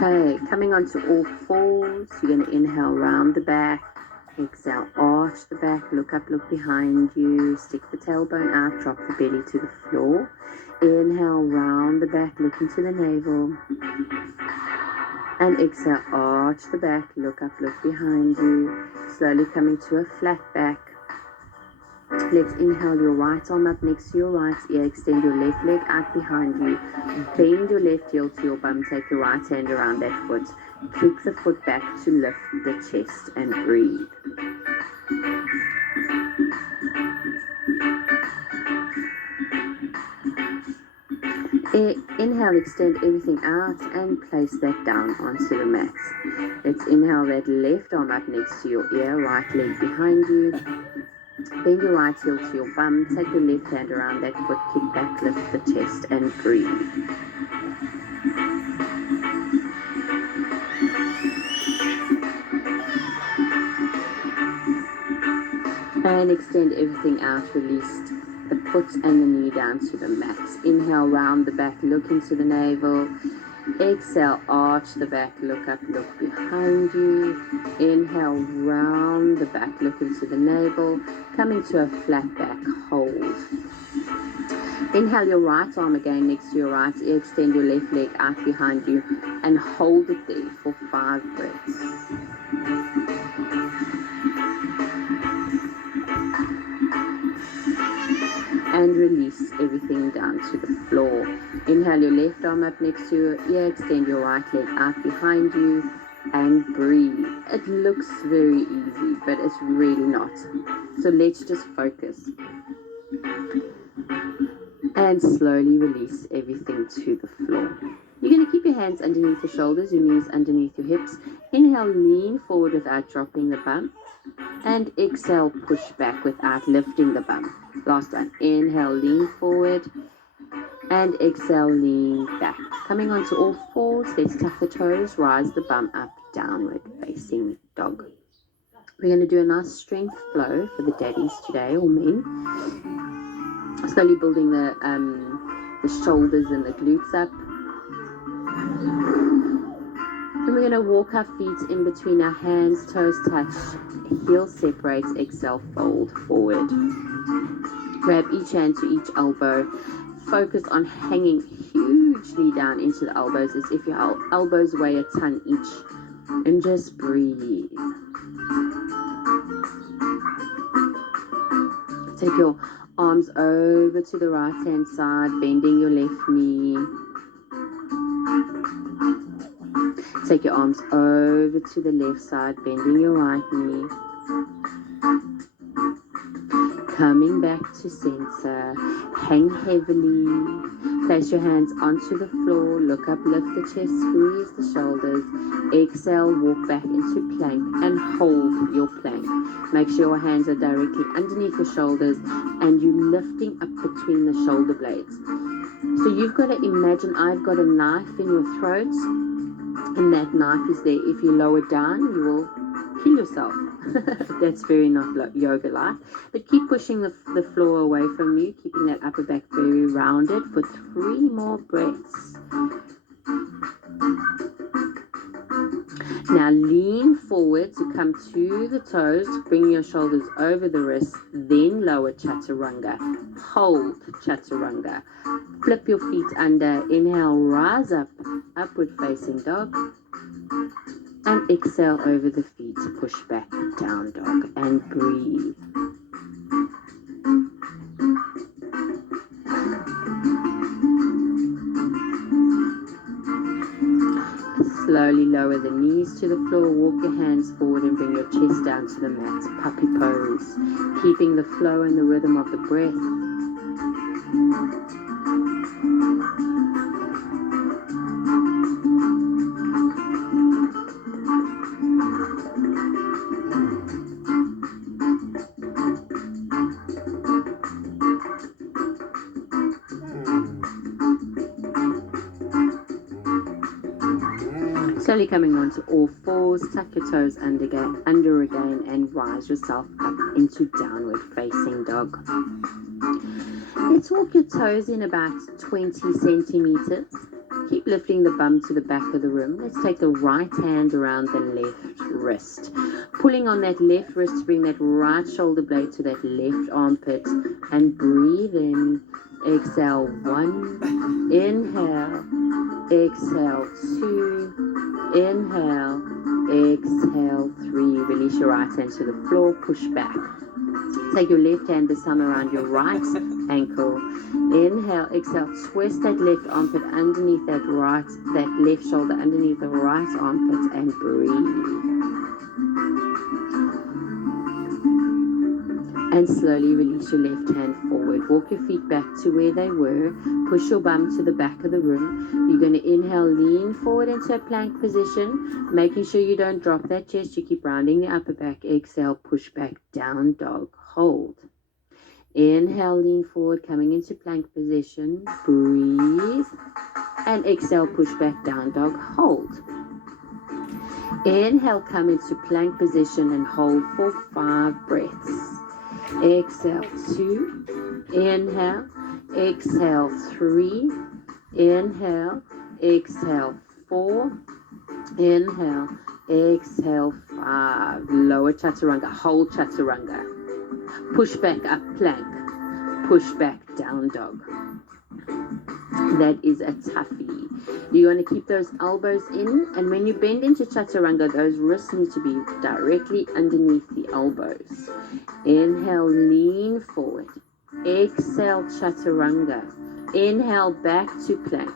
Okay, coming onto all fours, you're going to inhale round the back, exhale, arch the back, look up, look behind you, stick the tailbone out, drop the belly to the floor. Inhale round the back, look into the navel, and exhale, arch the back, look up, look behind you, slowly coming to a flat back. Let's inhale your right arm up next to your right ear, extend your left leg out behind you, bend your left heel to your bum, take your right hand around that foot, kick the foot back to lift the chest and breathe. Inhale, extend everything out and place that down onto the mat. Let's inhale that left arm up next to your ear, right leg behind you. Bend your right heel to your bum, take your left hand around that foot, kick back, lift the chest and breathe. And extend everything out, release the foot and the knee down to the mat. Inhale, round the back, look into the navel. Exhale, arch the back, look up, look behind you. Inhale, round the back, look into the navel. Coming to a flat back, hold. Inhale your right arm again next to your right ear, extend your left leg out behind you and hold it there for 5 breaths. And release everything down to the floor. Inhale your left arm up next to your ear, extend your right leg out behind you and breathe. It looks very easy, but it's really not. So let's just focus. And slowly release everything to the floor. You're going to keep your hands underneath your shoulders, your knees underneath your hips. Inhale, lean forward without dropping the bum. And exhale, push back without lifting the bum. Last one. Inhale, lean forward. And exhale, lean back. Coming onto all fours, let's tuck the toes, rise the bum up, downward facing dog. We're going to do a nice strength flow for the daddies today, or men. Slowly building the shoulders and the glutes up. And we're going to walk our feet in between our hands, toes touch, heels separate, exhale, fold forward. Grab each hand to each elbow. Focus on hanging hugely down into the elbows as if your elbows weigh a ton each. And just breathe. Take your arms over to the right hand side, bending your left knee. Take your arms over to the left side, bending your right knee. Coming back to center, hang heavily. Place your hands onto the floor, look up, lift the chest, squeeze the shoulders. Exhale, walk back into plank and hold your plank. Make sure your hands are directly underneath your shoulders and you're lifting up between the shoulder blades. So you've got to imagine I've got a knife in your throat. And that knife is there. If you lower down, you will kill yourself. That's very not yoga-like. But keep pushing the floor away from you, keeping that upper back very rounded for 3 more breaths. Now lean forward to come to the toes, bring your shoulders over the wrists, then lower chaturanga. Hold chaturanga. Flip your feet under. Inhale, rise up, upward facing dog. And exhale over the feet, push back, down dog, and breathe. Slowly lower the knees to the floor, walk your hands forward and bring your chest down to the mat, puppy pose, keeping the flow and the rhythm of the breath. Slowly coming onto all fours, tuck your toes under again and rise yourself up into downward facing dog. Let's walk your toes in about 20 centimeters. Keep lifting the bum to the back of the room. Let's take the right hand around the left wrist. Pulling on that left wrist to bring that right shoulder blade to that left armpit. And breathe in. Exhale, 1. Inhale. Exhale, 2. Inhale. Exhale, 3. Release your right hand to the floor. Push back. Take your left hand this time around your right ankle. Inhale, exhale, twist that left armpit underneath that left shoulder, underneath the right armpit, and breathe. And slowly release your left hand forward. Walk your feet back to where they were. Push your bum to the back of the room. You're going to inhale, lean forward into a plank position, making sure you don't drop that chest. You keep rounding the upper back. Exhale, push back, down dog, hold. Inhale, lean forward, coming into plank position. Breathe. And exhale, push back, down dog, hold. Inhale, come into plank position and hold for 5 breaths. Exhale, 2. Inhale. Exhale, 3. Inhale. Exhale, 4. Inhale. Exhale, 5. Lower chaturanga. Hold chaturanga. Push back up plank. Push back down dog. That is a toughie. You want to keep those elbows in, and when you bend into chaturanga, those wrists need to be directly underneath the elbows. Inhale, lean forward. Exhale, chaturanga. Inhale, back to plank.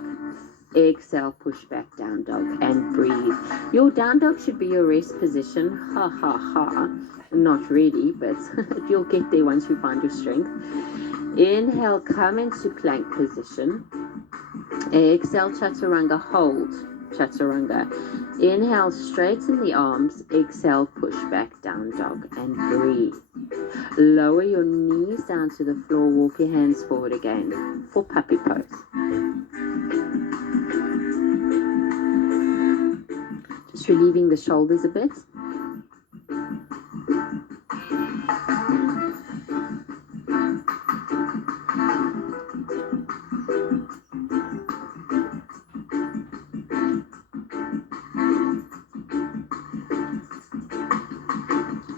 Exhale, push back, down dog, and breathe. Your down dog should be your rest position. Ha ha ha. Not really, but you'll get there once you find your strength. Inhale, come into plank position. Exhale, chaturanga, hold chaturanga. Inhale, straighten the arms. Exhale, push back, down dog, and breathe. Lower your knees down to the floor. Walk your hands forward again for puppy pose. Just relieving the shoulders a bit.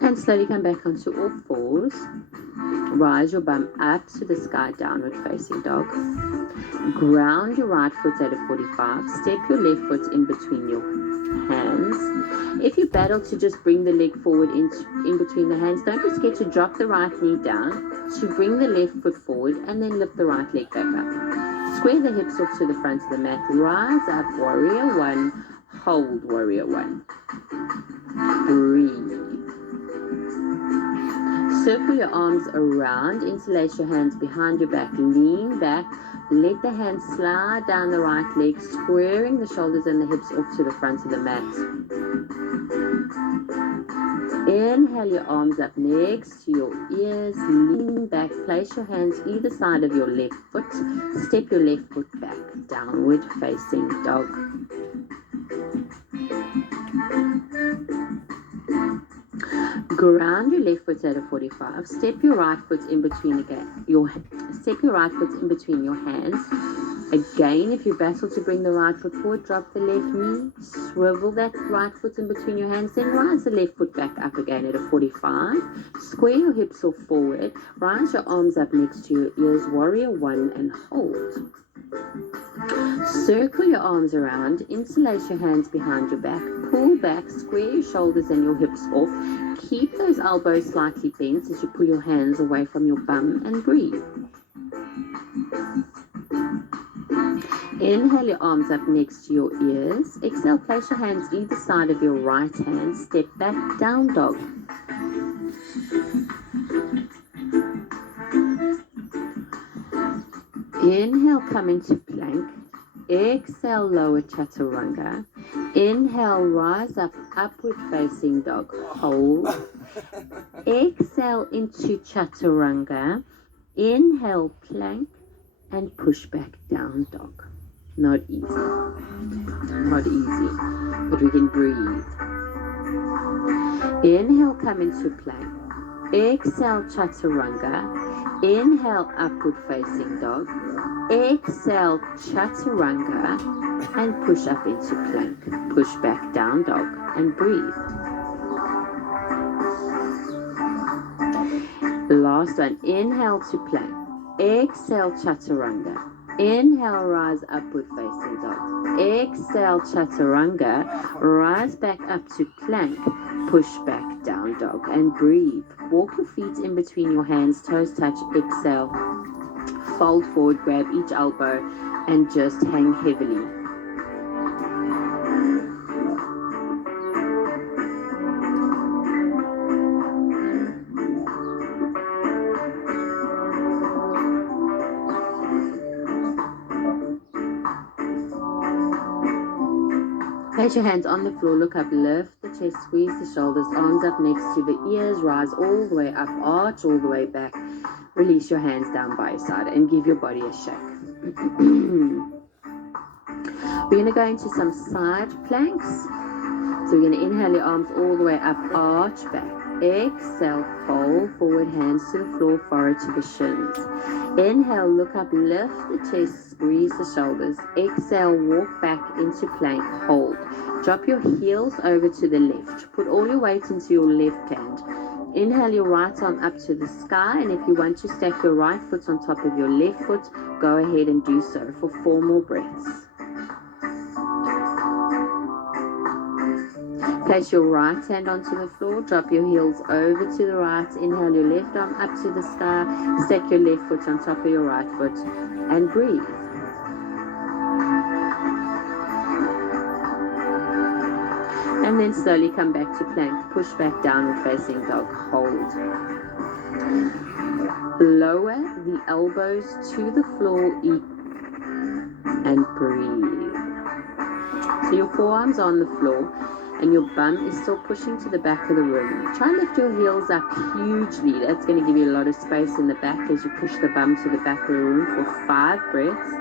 And slowly come back onto all fours. Rise your bum up to the sky, downward facing dog. Ground your right foot at a 45. Step your left foot in between your hands. If you battle to just bring the leg forward in between the hands, don't be scared to drop the right knee down, to bring the left foot forward, and then lift the right leg back up. Square the hips off to the front of the mat. Rise up, warrior 1. Hold, warrior 1. Breathe. Circle your arms around, interlace your hands behind your back, lean back, let the hands slide down the right leg, squaring the shoulders and the hips off to the front of the mat. Inhale your arms up next to your ears, lean back, place your hands either side of your left foot, step your left foot back, downward facing dog. Ground your left foot at a 45. Step your right foot in between your hands. Again, if you battle to bring the right foot forward, drop the left knee, swivel that right foot in between your hands, then rise the left foot back up again at a 45. Square your hips off forward, rise your arms up next to your ears, warrior 1, and hold. Circle your arms around, interlace your hands behind your back, pull back, square your shoulders and your hips off. Keep those elbows slightly bent as you pull your hands away from your bum and breathe. Inhale your arms up next to your ears. Exhale, place your hands either side of your right hand. Step back, down dog. Inhale, come into plank. Exhale, lower chaturanga. Inhale, rise up, upward facing dog. Hold. Exhale into chaturanga. Inhale, plank, and push back, down dog. Not easy. Not easy. But we can breathe. Inhale, come into plank. Exhale, chaturanga. Inhale, upward facing dog. Exhale, chaturanga, and push up into plank. Push back down dog and breathe. Last one, inhale to plank. Exhale, chaturanga. Inhale, rise, upward facing dog. Exhale, chaturanga, rise back up to plank. Push back down dog and breathe. Walk your feet in between your hands, toes touch, exhale. Fold forward, grab each elbow and just hang heavily. Place your hands on the floor, look up, lift the chest, squeeze the shoulders, arms up next to the ears, rise all the way up, arch all the way back. Release your hands down by your side and give your body a shake. We're going to go into some side planks. So we're going to inhale your arms all the way up, arch back. Exhale, fold forward, hands to the floor, forehead to the shins. Inhale, look up, lift the chest, squeeze the shoulders. Exhale, walk back into plank, hold. Drop your heels over to the left. Put all your weight into your left hand. Inhale your right arm up to the sky, and if you want to stack your right foot on top of your left foot, go ahead and do so for 4 more breaths. Place your right hand onto the floor, drop your heels over to the right, inhale your left arm up to the sky, stack your left foot on top of your right foot, and breathe. And then slowly come back to plank, push back downward facing dog, hold. Lower the elbows to the floor and breathe. So your forearms are on the floor and your bum is still pushing to the back of the room. Try and lift your heels up hugely. That's going to give you a lot of space in the back as you push the bum to the back of the room for 5 breaths.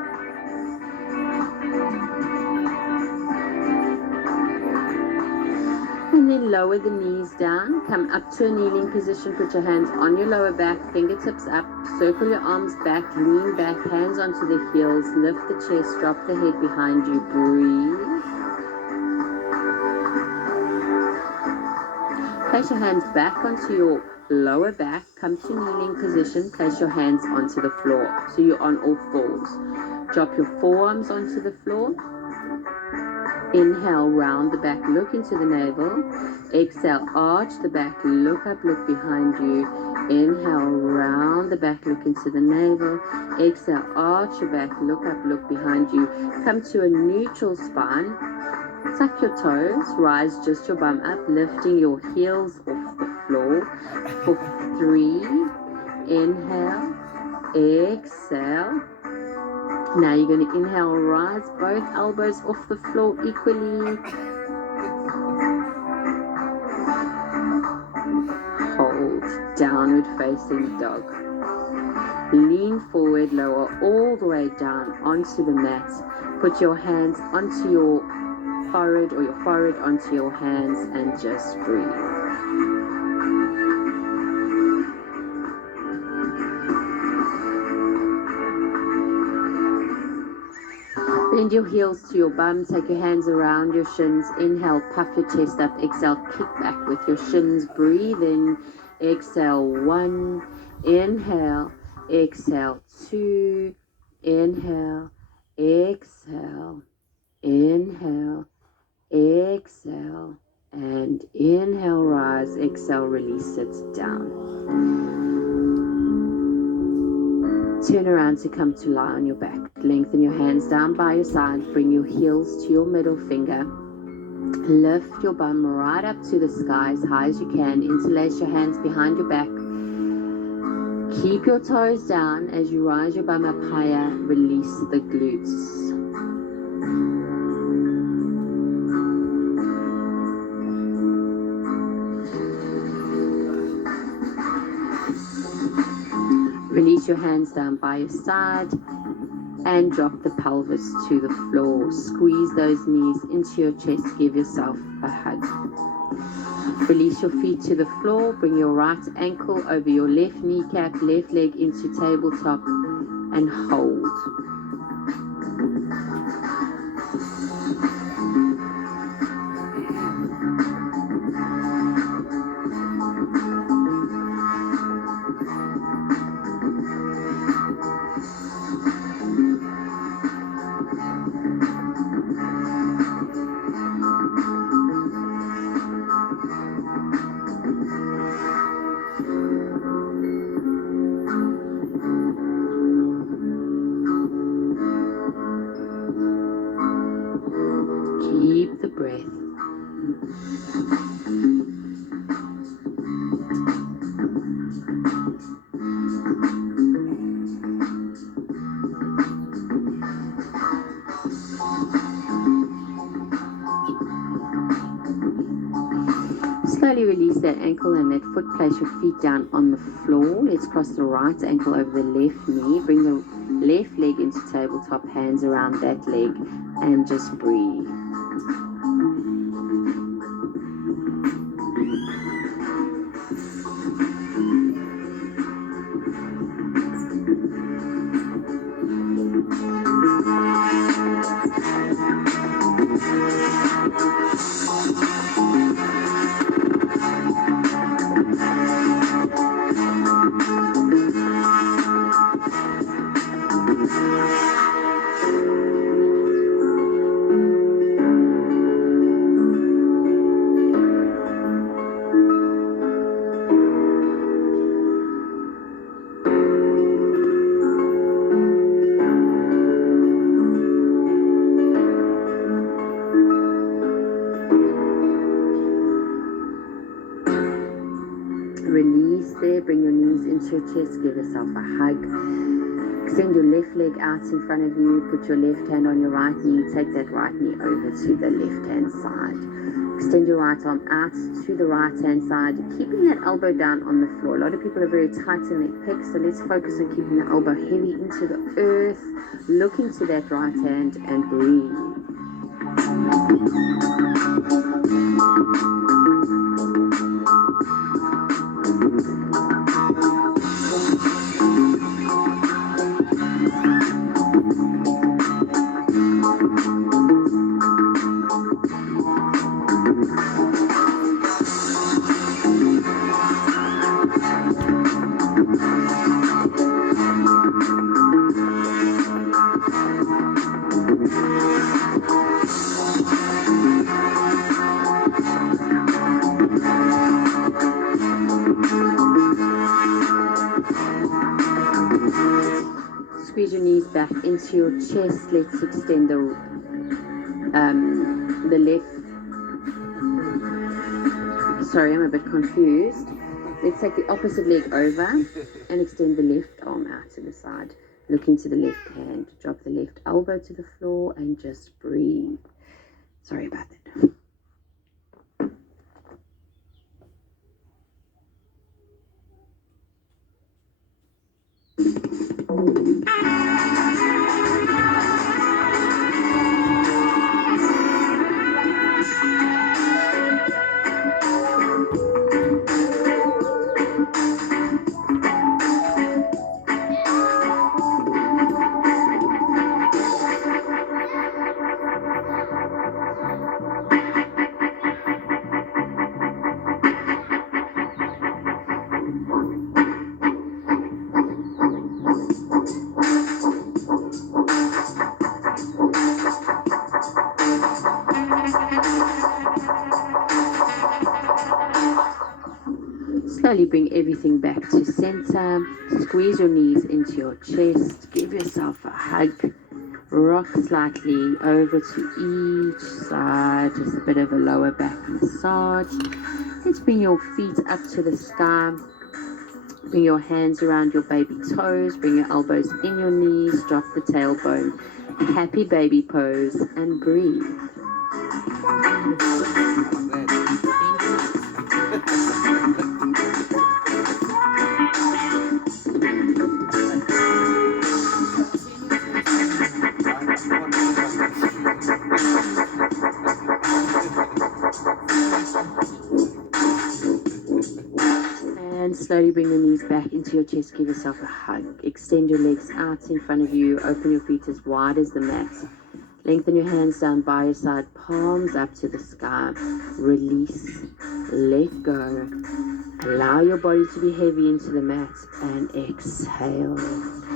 And then lower the knees down, come up to a kneeling position, put your hands on your lower back, fingertips up, circle your arms back, lean back, hands onto the heels, lift the chest, drop the head behind you, breathe. Place your hands back onto your lower back, come to kneeling position, place your hands onto the floor, so you're on all fours. Drop your forearms onto the floor. Inhale, round the back, look into the navel. Exhale, arch the back, look up, look behind you. Inhale, round the back, look into the navel. Exhale, arch your back, look up, look behind you. Come to a neutral spine. Tuck your toes, rise just your bum up, lifting your heels off the floor. For 3, inhale, exhale. Now you're going to inhale, rise both elbows off the floor equally. Hold, downward facing dog. Lean forward, lower all the way down onto the mat. Put your hands onto your forehead or your forehead onto your hands and just breathe. Bend your heels to your bum, take your hands around your shins, inhale, puff your chest up, exhale, kick back with your shins, breathe in, exhale, 1, inhale, exhale, 2, inhale, exhale, inhale, exhale, and inhale, rise, exhale, release it down. Turn around to come to lie on your back. Lengthen your hands down by your side. Bring your heels to your middle finger. Lift your bum right up to the sky as high as you can. Interlace your hands behind your back. Keep your toes down as you rise your bum up higher. Release the glutes. Release your hands down by your side and drop the pelvis to the floor. Squeeze those knees into your chest. Give yourself a hug. Release your feet to the floor. Bring your right ankle over your left kneecap, left leg into tabletop, and hold. Keep the breath. Slowly release that ankle and that foot. Place your feet down on the floor. Let's cross the right ankle over the left knee. Bring the left leg into tabletop, hands around that leg, and just breathe. Release there, bring your knees into your chest, give yourself a hug. Extend your left leg out in front of you, put your left hand on your right knee, take that right knee over to the left hand side. Extend your right arm out to the right hand side, keeping that elbow down on the floor. A lot of people are very tight in their pecs, so let's focus on keeping the elbow heavy into the earth. Look into that right hand and breathe. Squeeze your knees back into your chest. Let's extend the left. Sorry, I'm a bit confused. Let's take the opposite leg over and extend the left arm out to the side. Look into the left hand. Drop the left elbow to the floor and just breathe. Sorry about that. Slowly bring everything back to center. Squeeze your knees into your chest. Give yourself a hug. Rock slightly over to each side. Just a bit of a lower back massage. Let's bring your feet up to the sky. Bring your hands around your baby toes. Bring your elbows in your knees. Drop the tailbone. Happy baby pose and breathe. And slowly bring your knees back into your chest. Give yourself a hug. Extend your legs out in front of you. Open your feet as wide as the mat. Lengthen your hands down by your side. Palms up to the sky. Release. Let go. Allow your body to be heavy into the mat. And exhale.